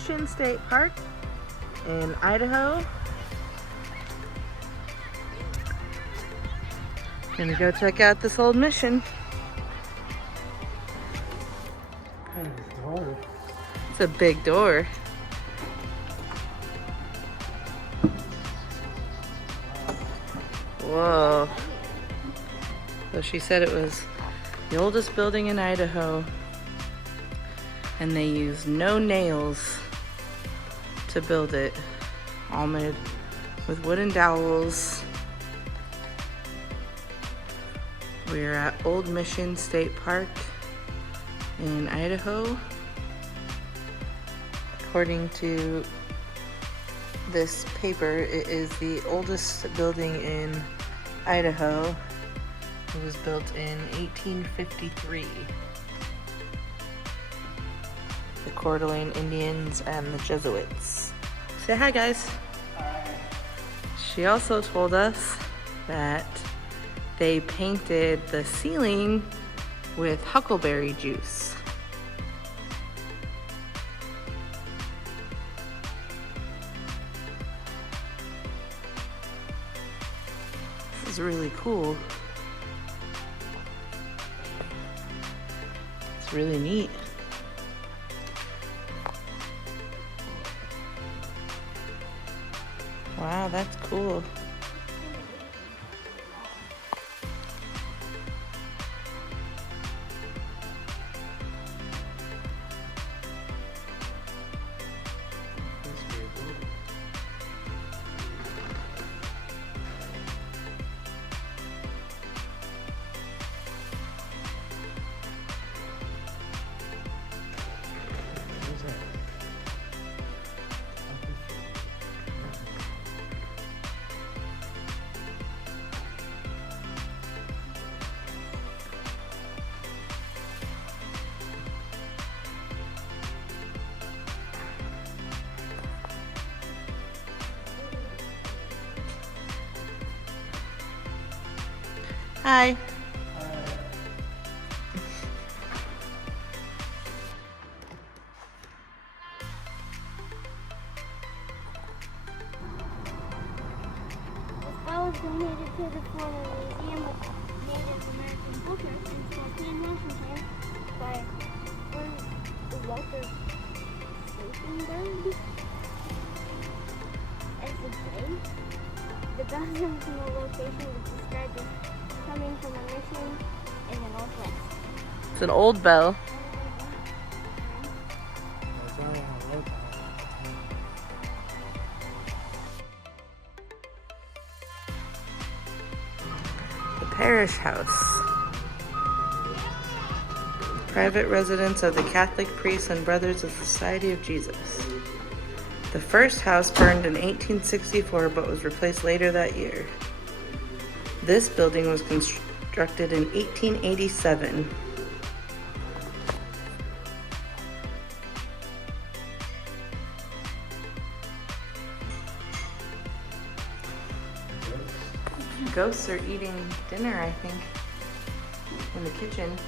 Mission State Park in Idaho. Gonna go check out this old mission. It's a big door. Whoa. So she said it was the oldest building in Idaho, and they used no nails to build it. All made with wooden dowels. We're at Old Mission State Park in Idaho. According to this paper, it is the oldest building in Idaho. It was built in 1853. The Coeur d'Alene Indians and the Jesuits. Say hi, guys. Hi. She also told us that they painted the ceiling with huckleberry juice. This is really cool. It's really neat. Wow, that's cool. Hi. Wallace donated to the former Museum of Native American Culture in Spokane, Washington by Walter Schaefenberg. As the day, the baptismal location was described as coming from a mission in the northwest. It's an old bell. The Parish House. Private residence of the Catholic priests and Brothers of the Society of Jesus. The first house burned in 1864 but was replaced later that year. This building was constructed in 1887. Ghosts are eating dinner, I think, in the kitchen.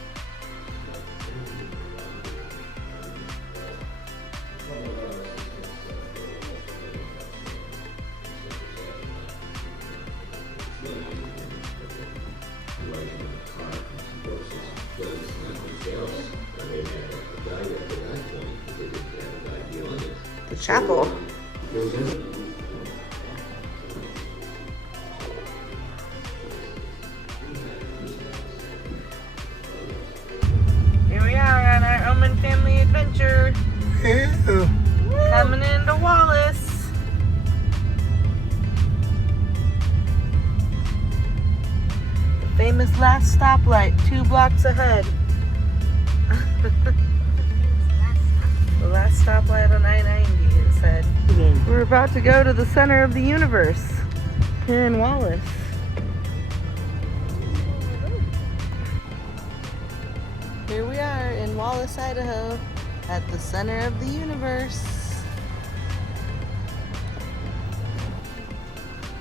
The chapel. Here we are on our Ohmann family adventure. Ew. Coming into Wallace. The famous last stoplight, 2 blocks ahead. The last stoplight on I-90, it said. We're about to go to the center of the universe here in Wallace. Here we are in Wallace, Idaho, at the center of the universe.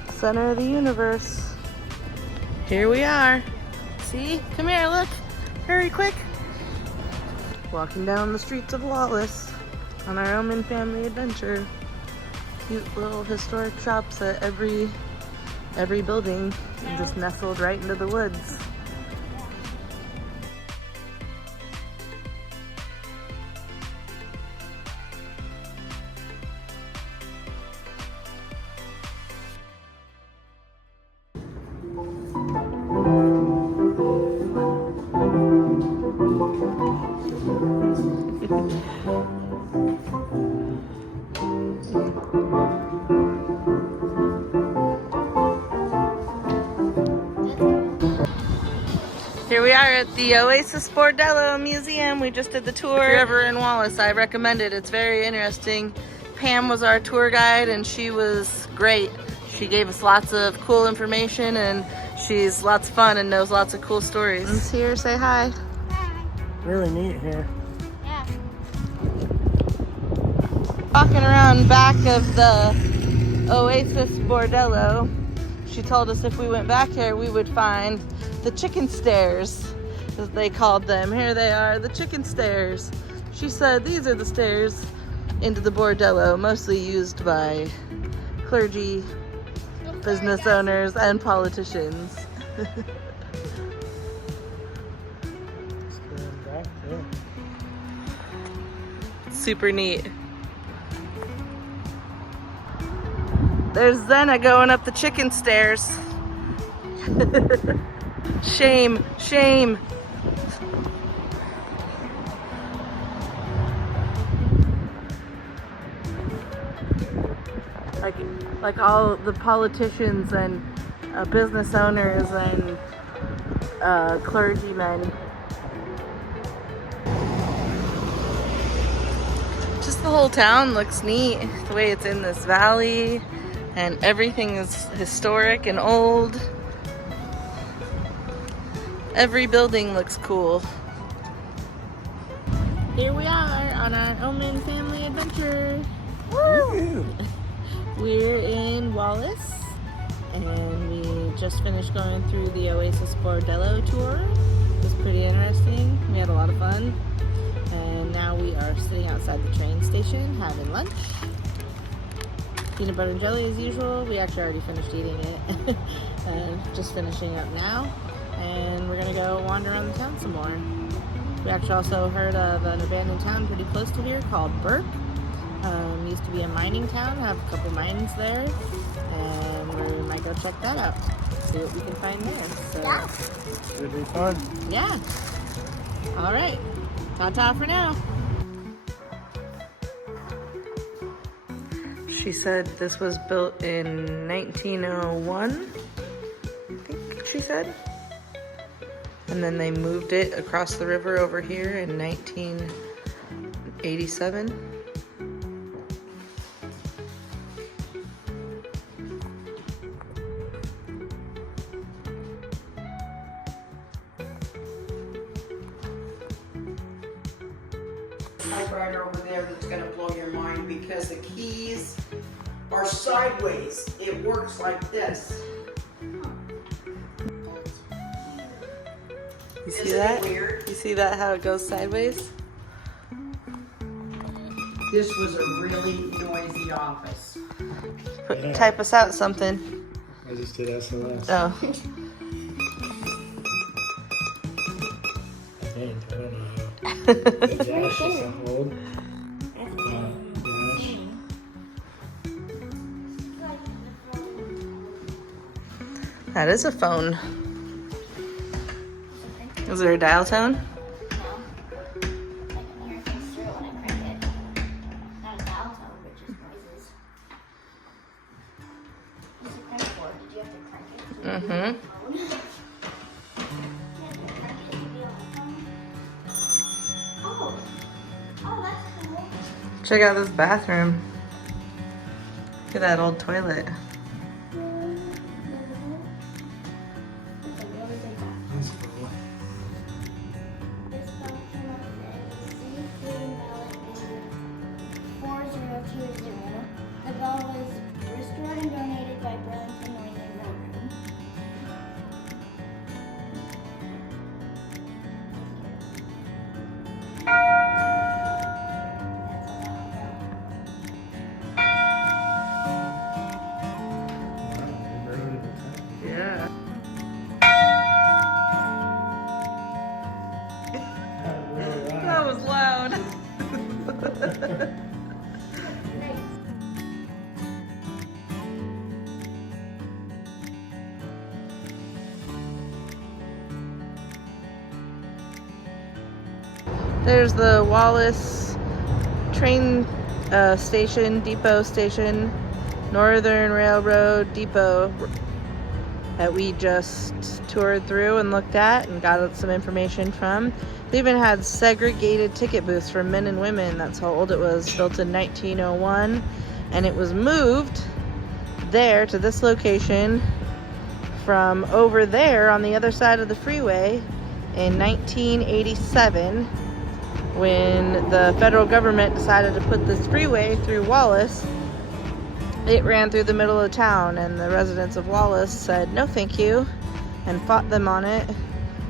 Center of the universe. Here we are. See? Come here, look. Hurry, quick. Walking down the streets of Wallace on our Ohmann family adventure. Cute little historic shops at every building, and just nestled right into the woods. Here we are at the Oasis Bordello Museum. We just did the tour. If you're ever in Wallace, I recommend it. It's very interesting. Pam was our tour guide and she was great. She gave us lots of cool information and she's lots of fun and knows lots of cool stories. Let's here, say hi. Hi. Really neat here. Yeah. Walking around back of the Oasis Bordello, she told us if we went back here, we would find the chicken stairs, as they called them. Here they are, the chicken stairs. She said these are the stairs into the bordello, mostly used by clergy, business owners, and politicians. Super neat. There's Zena going up the chicken stairs. Shame, shame. Like all the politicians and business owners and clergymen. Just the whole town looks neat, the way it's in this valley, and everything is historic and old. Every building looks cool. Here we are on our Ohmann family adventure. Woo! We're in Wallace and we just finished going through the Oasis Bordello tour. It was pretty interesting. We had a lot of fun. And now we are sitting outside the train station having lunch. Peanut butter and jelly as usual. We actually already finished eating it. Just finishing up now. And we're gonna go wander around the town some more. We actually also heard of an abandoned town pretty close to here called Burke. Used to be a mining town, have a couple mines there, and we might go check that out, see what we can find there. So, Should be fun. yeah. All right, ta-ta for now. She said this was built in 1901, I think she said. And then they moved it across the river over here in 1987. Typewriter over there that's going to blow your mind because the keys are sideways. It works like this. You see Isn't that? it weird? You see that, how it goes sideways? This was a really noisy office. Yeah. Type us out something. I just did SOS. Oh. I think. I don't know. It's right Dash is there. a hold. Dash. That is a phone. Is there a dial tone? No. I can hear things through when I crank it. Not a dial tone, but just noises. What's it crank for? Did you have to crank it? Mm-hmm. Oh. Oh, that's cool. Check out this bathroom. Look at that old toilet. It's a really big bathroom. That's cool. This function says C3 ballot number 4020. The bell was restored and donated by Burlington Northern Railroad. That's a lot of There's the Wallace train depot station, Northern Railroad depot that we just toured through and looked at and got some information from. They even had segregated ticket booths for men and women. That's how old it was, built in 1901. And it was moved there to this location from over there on the other side of the freeway in 1987 when the federal government decided to put this freeway through Wallace. It ran through the middle of town, and the residents of Wallace said no thank you and fought them on it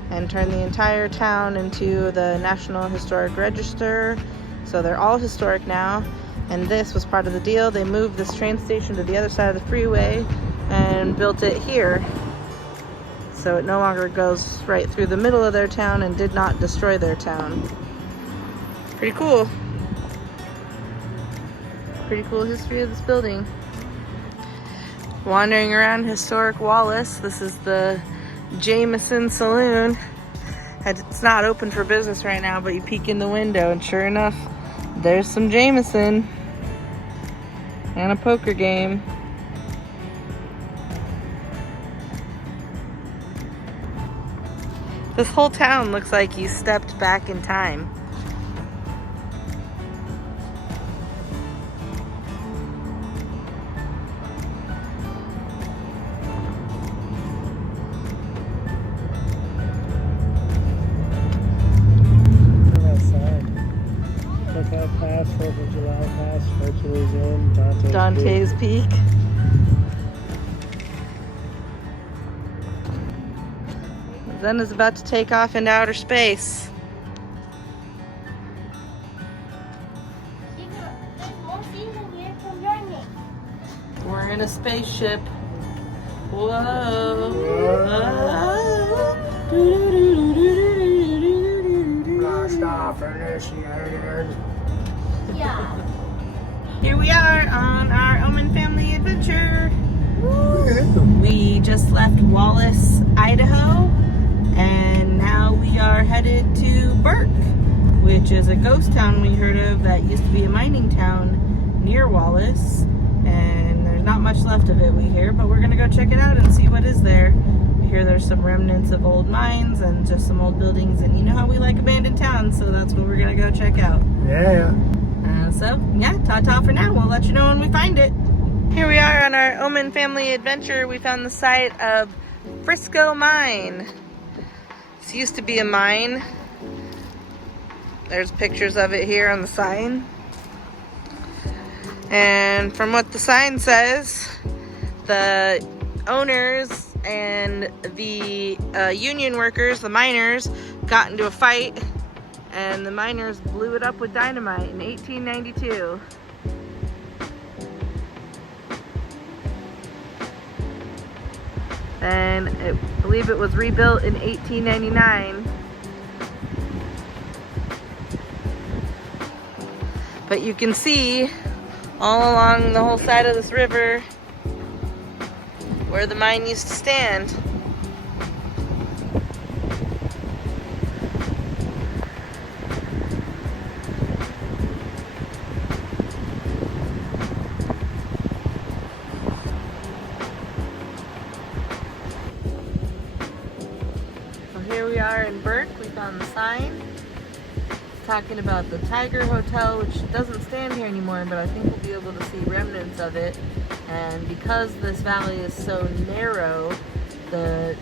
and turned the entire town into the National Historic Register. So they're all historic now, and this was part of the deal. They moved this train station to the other side of the freeway and built it here. So it no longer goes right through the middle of their town and did not destroy their town. Pretty cool. Pretty cool history of this building. Wandering around historic Wallace, this is the Jameson Saloon. It's not open for business right now, but you peek in the window and sure enough, there's some Jameson and a poker game. This whole town looks like you stepped back in time. Pass, 4th of July pass, Hercules Inn, Dante's Peak. Zen is about to take off into outer space. There's more season here. Come join me. We're in a spaceship. Whoa. Stop initiated. Yeah. Here we are on our Ohmann family adventure. We just left Wallace, Idaho, and now we are headed to Burke, which is a ghost town we heard of that used to be a mining town near Wallace, and there's not much left of it, we hear, but we're gonna go check it out and see what is there. We hear there's some remnants of old mines and just some old buildings, and you know how we like abandoned towns, so that's what we're gonna go check out. Yeah. So, yeah, ta-ta for now. We'll let you know when we find it. Here we are on our Ohmann family adventure. We found the site of Frisco Mine. This used to be a mine. There's pictures of it here on the sign. And from what the sign says, the owners and the union workers, the miners, got into a fight, and the miners blew it up with dynamite in 1892. And I believe it was rebuilt in 1899. But you can see all along the whole side of this river where the mine used to stand. Here we are in Burke. We found the sign. It's talking about the Tiger Hotel, which doesn't stand here anymore, but I think we'll be able to see remnants of it. And because this valley is so narrow, the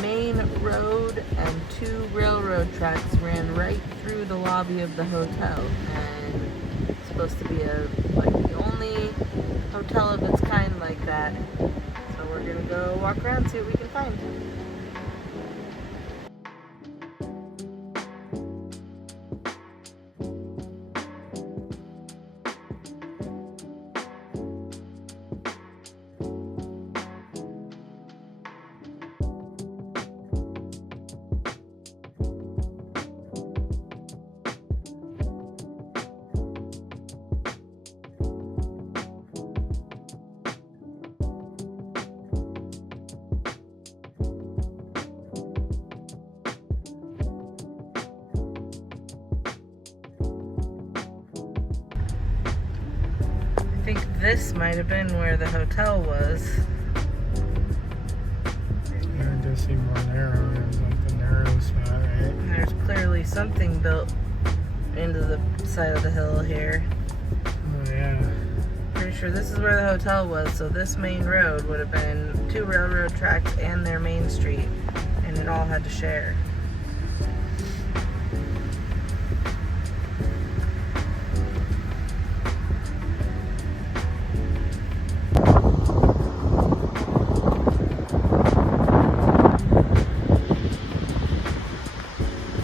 main road and 2 railroad tracks ran right through the lobby of the hotel. And it's supposed to be like the only hotel of its kind like that. So we're gonna go walk around, see what we can find. think this might have been where the hotel was. Yeah, it does seem more narrow. It's like the narrow spot, right? There's clearly something built into the side of the hill here. Oh, yeah. Pretty sure this is where the hotel was, so this main road would have been 2 railroad tracks and their main street, and it all had to share.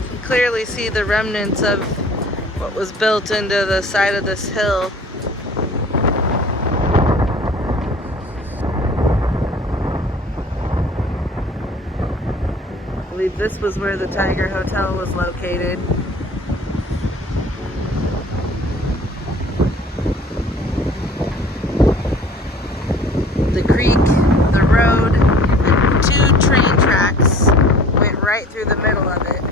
You can clearly see the remnants of what was built into the side of this hill. I believe this was where the Tiger Hotel was located. The creek, the road, and 2 train tracks went right through the middle of it.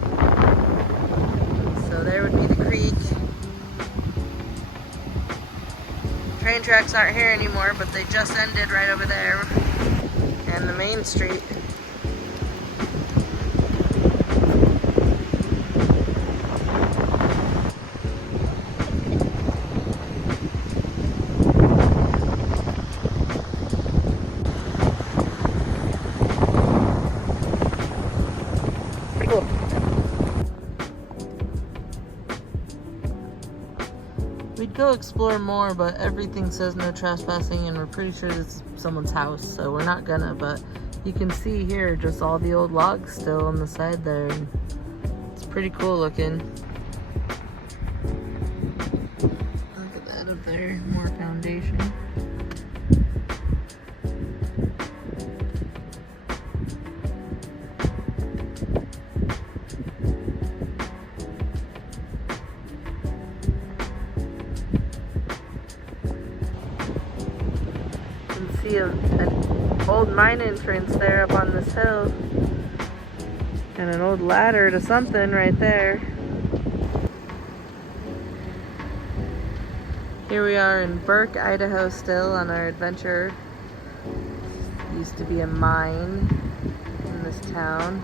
So there would be the creek. Train tracks aren't here anymore, but they just ended right over there. And the main street. We'd go explore more, but everything says no trespassing, and we're pretty sure it's someone's house, so we're not gonna. But you can see here just all the old logs still on the side there, and it's pretty cool looking. Look at that up there, more foundation. See an old mine entrance there up on this hill, and an old ladder to something right there. Here we are in Burke, Idaho, still on our adventure. Used to be a mine in this town.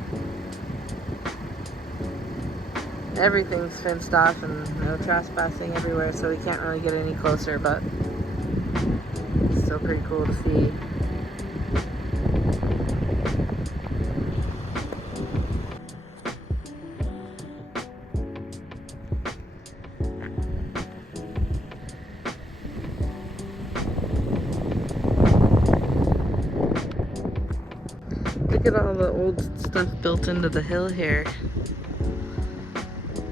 Everything's fenced off and no trespassing everywhere, so we can't really get any closer, but still pretty cool to see. Look at all the old stuff built into the hill here.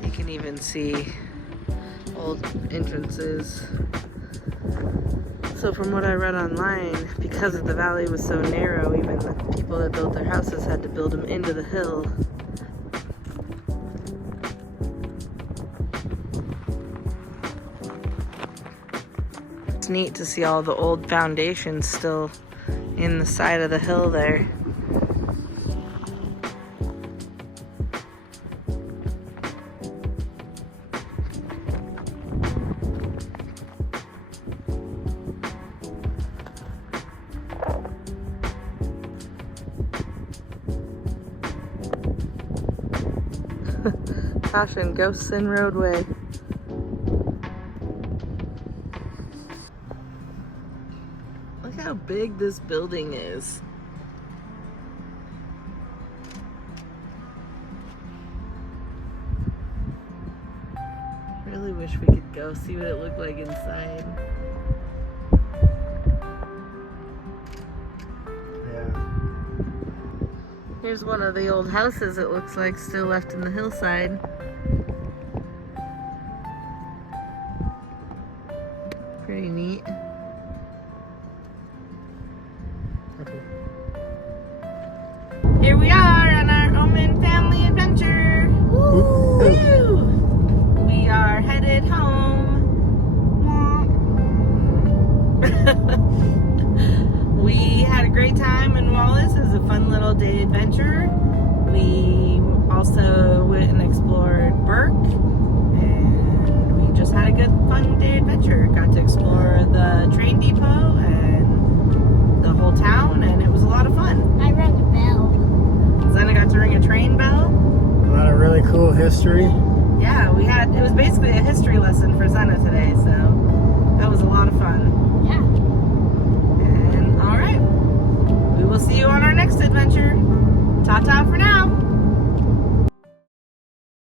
You can even see old entrances. So from what I read online, because the valley was so narrow, even the people that built their houses had to build them into the hill. It's neat to see all the old foundations still in the side of the hill there. Caution, ghosts in roadway. Look how big this building is. Really wish we could go see what it looked like inside. Here's one of the old houses, it looks like, still left in the hillside. Pretty neat. Okay. Here we are on our Ohmann family adventure. Woo! We are headed home. We had a great time in Wallace. It was a fun little day adventure. We also went and explored Burke, and we just had a good, fun day adventure. Got to explore the train depot and the whole town, and it was a lot of fun. I rang a bell. Zena got to ring a train bell. A lot of really cool history. Yeah, it was basically a history lesson for Zena today, so that was a lot of fun.